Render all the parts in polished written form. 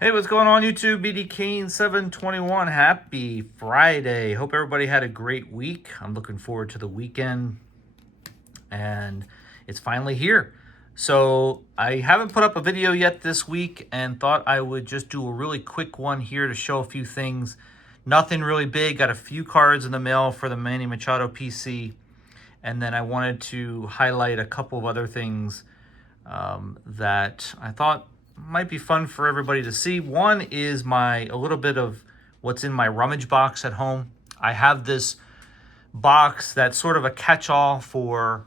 Hey, what's going on YouTube? BD Kane 721. Happy Friday. Hope everybody had a great week. I'm looking forward to the weekend and it's finally here. So I haven't put up a video yet this week and thought I would just do a really quick one here to show a few things. Nothing really big. Got a few cards in the mail for the Manny Machado PC. And then I wanted to highlight a couple of other things that I thought might be fun for everybody to see. One is a little bit of what's in my rummage box at home. I have this box that's sort of a catch-all for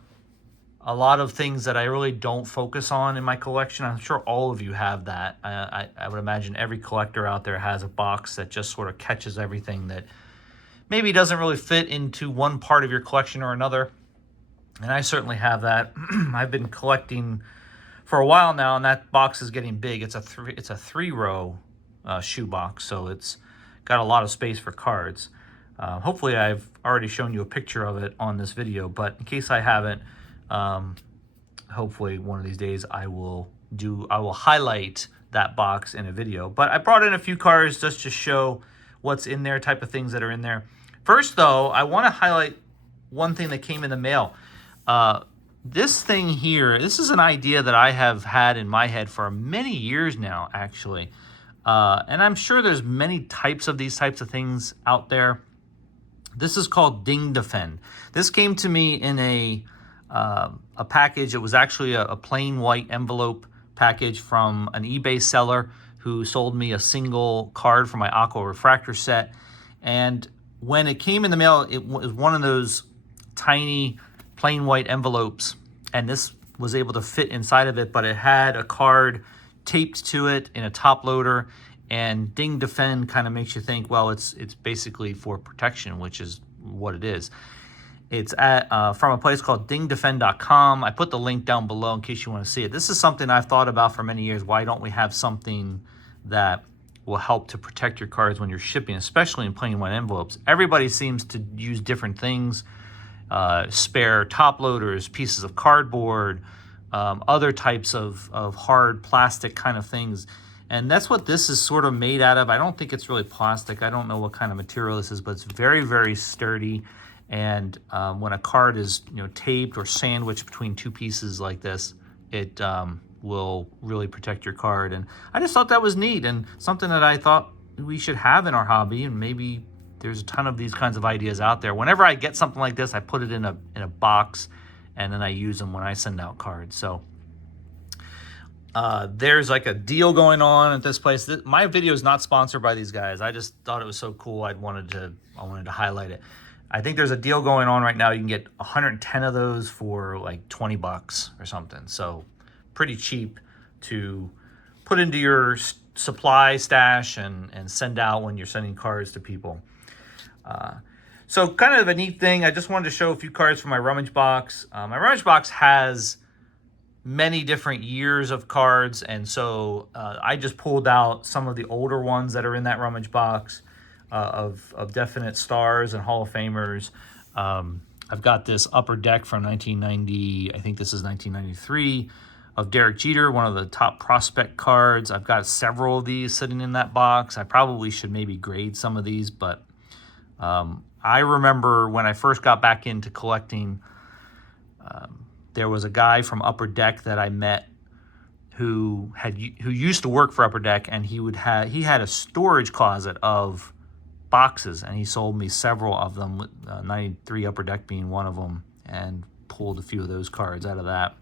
a lot of things that I really don't focus on in my collection. I'm sure all of you have that. I would imagine every collector out there has a box that just sort of catches everything that maybe doesn't really fit into one part of your collection or another. And I certainly have that. I've been collecting for a while now, and that box is getting big. It's a three-row shoe box, so it's got a lot of space for cards. Hopefully, I've already shown you a picture of it on this video, but in case I haven't, hopefully one of these days I will highlight that box in a video. But I brought in a few cards just to show what's in there, type of things that are in there. First, though, I want to highlight one thing that came in the mail. This thing here, this is an idea that I have had in my head for many years now, actually. And I'm sure there's many types of these types of things out there. This is called Ding Defend. This came to me in a package. It was actually a plain white envelope package from an eBay seller who sold me a single card for my Aqua Refractor set. And when it came in the mail, it was one of those tiny plain white envelopes, and this was able to fit inside of it, but it had a card taped to it in a top loader. And Ding Defend kind of makes you think, well, it's basically for protection, which is what it is. It's from a place called dingdefend.com. I put the link down below in case you want to see it. This is something I've thought about for many years. Why don't we have something that will help to protect your cards when you're shipping, especially in plain white envelopes? Everybody seems to use different things. Spare top loaders, pieces of cardboard, other types of hard plastic kind of things. And that's what this is sort of made out of. I don't think it's really plastic. I don't know what kind of material this is, but it's very, very sturdy. And when a card is taped or sandwiched between two pieces like this, it will really protect your card. And I just thought that was neat and something that I thought we should have in our hobby, and maybe there's a ton of these kinds of ideas out there. Whenever I get something like this, I put it in a box, and then I use them when I send out cards. So there's like a deal going on at this place. My video is not sponsored by these guys. I just thought it was so cool. I wanted to highlight it. I think there's a deal going on right now. You can get 110 of those for like 20 bucks or something. So pretty cheap to put into your supply stash and send out when you're sending cards to people. So kind of a neat thing. I just wanted to show a few cards from my rummage box. My rummage box has many different years of cards, and so I just pulled out some of the older ones that are in that rummage box of definite stars and Hall of Famers. I've got this Upper Deck from 1990, I think this is 1993, of Derek Jeter, one of the top prospect cards. I've got several of these sitting in that box. I probably should maybe grade some of these, but I remember when I first got back into collecting, there was a guy from Upper Deck that I met who used to work for Upper Deck, and he had a storage closet of boxes, and he sold me several of them, 93 Upper Deck being one of them, and pulled a few of those cards out of that.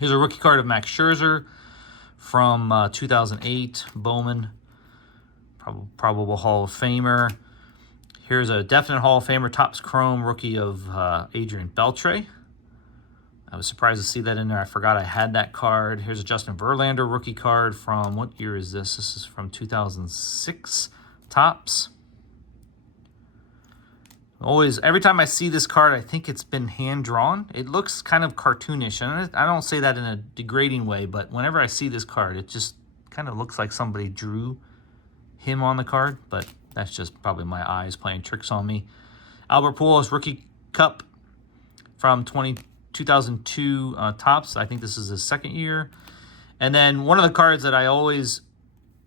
Here's a rookie card of Max Scherzer from 2008, Bowman, probable Hall of Famer. Here's a definite Hall of Famer, Topps Chrome rookie of Adrian Beltre. I was surprised to see that in there. I forgot I had that card. Here's a Justin Verlander rookie card from, what year is this? This is from 2006, Topps. Always, every time I see this card, I think it's been hand-drawn. It looks kind of cartoonish, and I don't say that in a degrading way, but whenever I see this card, it just kind of looks like somebody drew him on the card, but that's just probably my eyes playing tricks on me. Albert Pujols Rookie Cup from 2002 Topps. I think this is his second year. And then one of the cards that I always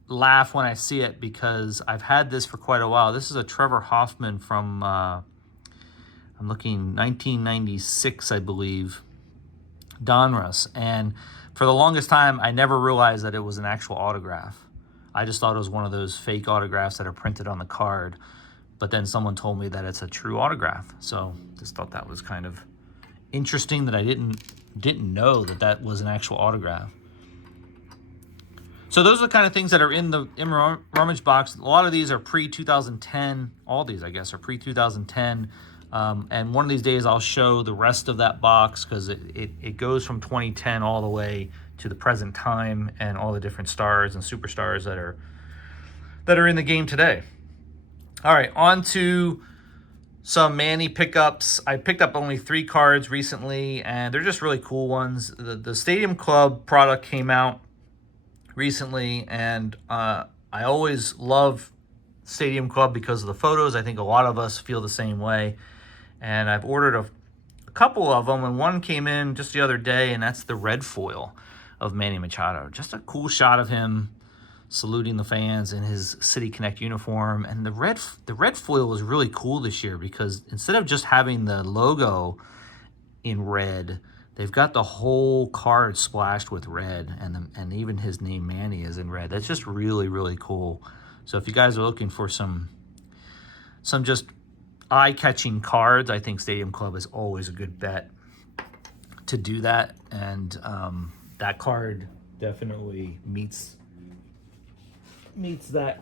laugh when I see it because I've had this for quite a while. This is a Trevor Hoffman from, I'm looking, 1996, I believe, Donruss. And for the longest time, I never realized that it was an actual autograph. I just thought it was one of those fake autographs that are printed on the card. But then someone told me that it's a true autograph. So just thought that was kind of interesting that I didn't know that that was an actual autograph. So those are the kind of things that are in the rummage box. A lot of these are pre-2010. All these, I guess, are pre-2010. And one of these days I'll show the rest of that box because it goes from 2010 all the way to the present time and all the different stars and superstars that are in the game today. All right, on to some Manny pickups. I picked up only 3 cards recently, and they're just really cool ones. The Stadium Club product came out recently, and I always love Stadium Club because of the photos. I think a lot of us feel the same way. And I've ordered a couple of them, and one came in just the other day, and that's the red foil of Manny Machado. Just a cool shot of him saluting the fans in his City Connect uniform. And the red foil was really cool this year because instead of just having the logo in red, they've got the whole card splashed with red, and even his name Manny is in red. That's just really, really cool. So if you guys are looking for some just eye-catching cards, I think Stadium Club is always a good bet to do that. And that card definitely meets that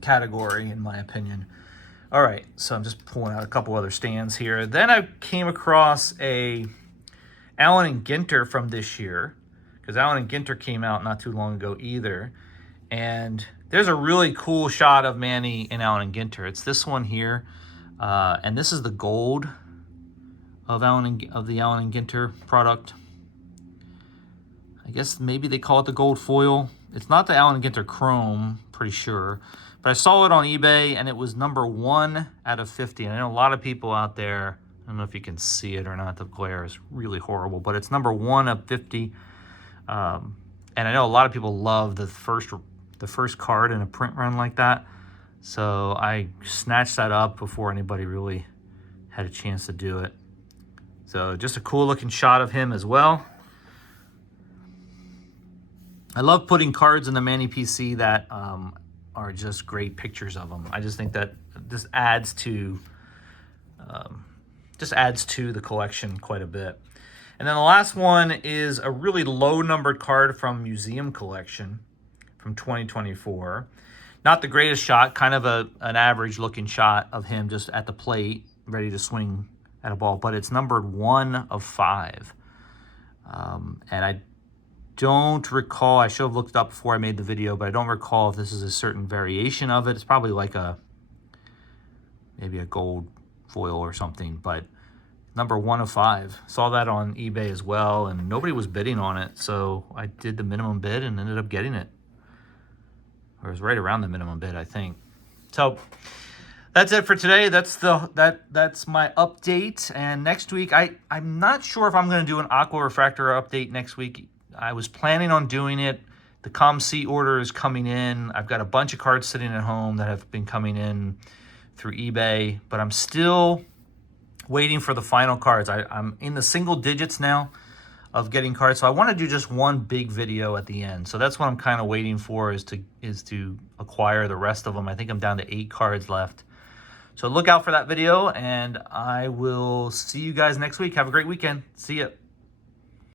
category, in my opinion. All right, so I'm just pulling out a couple other stands here. Then I came across a Allen and Ginter from this year, because Allen and Ginter came out not too long ago either. And there's a really cool shot of Manny and Allen and Ginter. It's this one here, and this is the gold of the Allen and Ginter product. I guess maybe they call it the gold foil. It's not the Allen and Ginter Chrome, pretty sure. But I saw it on eBay, and it was number 1 out of 50. And I know a lot of people out there, I don't know if you can see it or not, the glare is really horrible, but it's number 1 of 50. And I know a lot of people love the first card in a print run like that. So I snatched that up before anybody really had a chance to do it. So just a cool looking shot of him as well. I love putting cards in the Manny PC that are just great pictures of them. I just think that this adds to the collection quite a bit. And then the last one is a really low numbered card from Museum Collection from 2024. Not the greatest shot, kind of an average looking shot of him just at the plate, ready to swing at a ball, but it's numbered 1 of 5. And I don't recall, I should have looked it up before I made the video, but I don't recall if this is a certain variation of it. It's probably like maybe a gold foil or something, but number 1 of 5. Saw that on eBay as well, and nobody was bidding on it, so I did the minimum bid and ended up getting it. Or it was right around the minimum bid, I think. So that's it for today. That's my update. And next week, I'm not sure if I'm going to do an Aqua Refractor update next week. I was planning on doing it. The ComC order is coming in. I've got a bunch of cards sitting at home that have been coming in through eBay, but I'm still waiting for the final cards. I'm in the single digits now of getting cards, so I want to do just one big video at the end. So that's what I'm kind of waiting for, is to acquire the rest of them. I think I'm down to 8 cards left. So look out for that video, and I will see you guys next week. Have a great weekend. See ya.